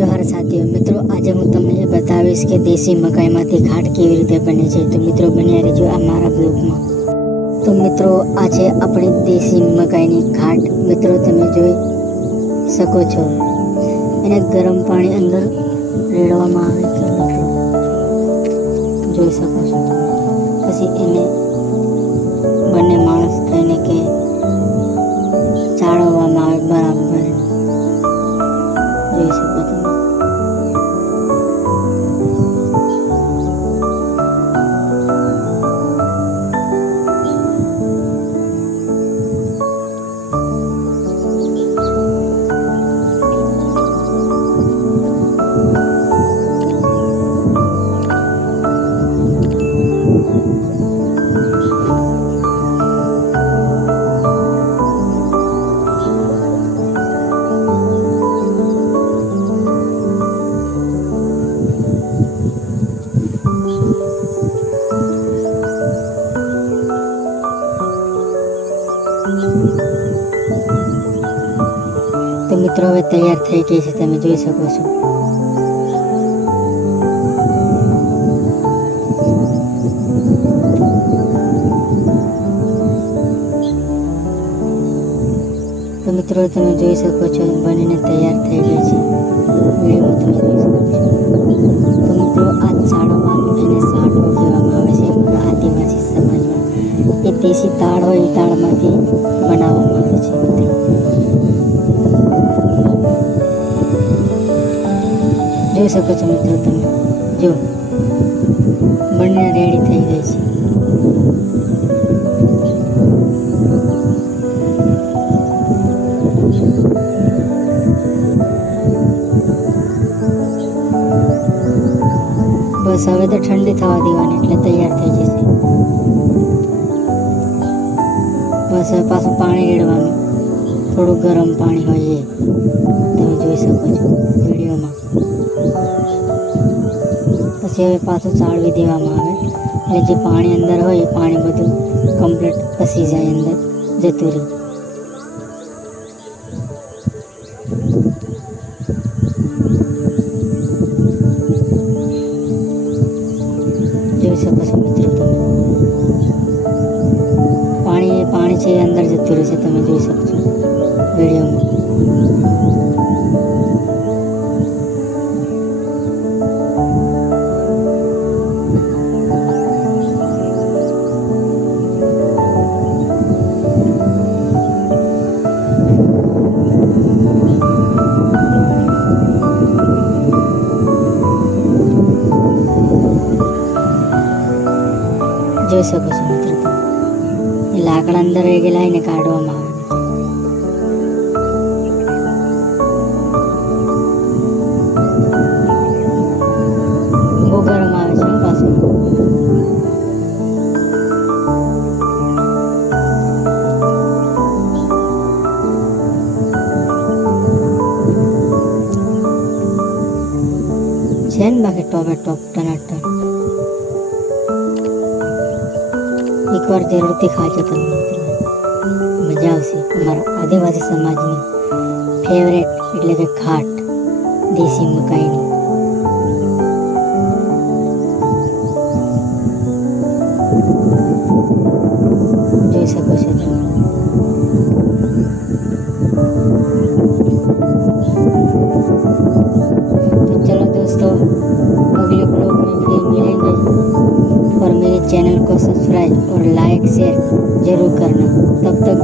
જોહાર સાથીઓ મિત્રો, આજે હું તમને એ બતાવીશ કે દેશી મકાઈમાંથી ઘાટ કેવી રીતે બને છે। તો મિત્રો બન્યા રહેજો આ મારા બ્લોગમાં। તો મિત્રો આ છે આપણી દેશી મકાઈની ઘાટ। મિત્રો તમે જોઈ શકો છો, એને ગરમ પાણી અંદર રેડવામાં આવે છે, જોઈ શકો છો। પછી એને બંને માણસ થઈને કે ચાળવવામાં આવે બરાબર, જોઈ શકો તમે। तो મિત્રો હવે તૈયાર થઈ ગઈ છે, તમે જોઈ શકો છો। તો મિત્રો તમે જોઈ શકો છો, બનીને તૈયાર થઈ ગઈ છે, વિડીયોમાં તમે જોઈ શકો છો। તો મિત્રો આ ચાળવાનું એને સાટો કહેવામાં આવે છે આદિવાસી સમાજમાં। એ દેશી તાળ હોય એ તાળમાંથી બનાવવામાં આવે છે। જોઈ શકો છો મિત્રો તમે, જો બંને રેડી થઈ ગઈ છે। બસ હવે તો ઠંડી થવા દેવાની એટલે તૈયાર થઈ જશે। બસ હવે પાછું પાણી રેડવાનું, થોડું ગરમ પાણી હોય એ તમે જોઈ શકો છો વિડીયોમાં। પછી હવે પાછું ચાળવી દેવામાં આવે, એટલે જે પાણી અંદર હોય એ પાણી બધું કમ્પ્લીટ પસી જાય, અંદર જતું રહે। જોઈ શકો છો મિત્રો તમે, પાણી છે એ અંદર જતું રહેશે, તમે જોઈ શકો છો વિડીયોમાં। જોઈ શકો છો મિત્રો તમે, એ લાકડા અંદર રહી ગયેલા એને કાઢવામાં આવે। બહુ ગરમ આવે છે પાછું। છે ને બાકી ટોપે ટોપ ટનાટન। એકવાર જરૂરથી ખાજો તમે મિત્રો, મજા આવશે। અમારા આદિવાસી સમાજની ફેવરેટ એટલે કે ઘાટ દેશી મકાઈની। જોઈ શકો છો તમે। तो चलो दोस्तों, अगले ब्लॉग में फिर मिलेंगे, और मेरे चैनल को सब्सक्राइब और लाइक शेयर जरूर करना। तब तक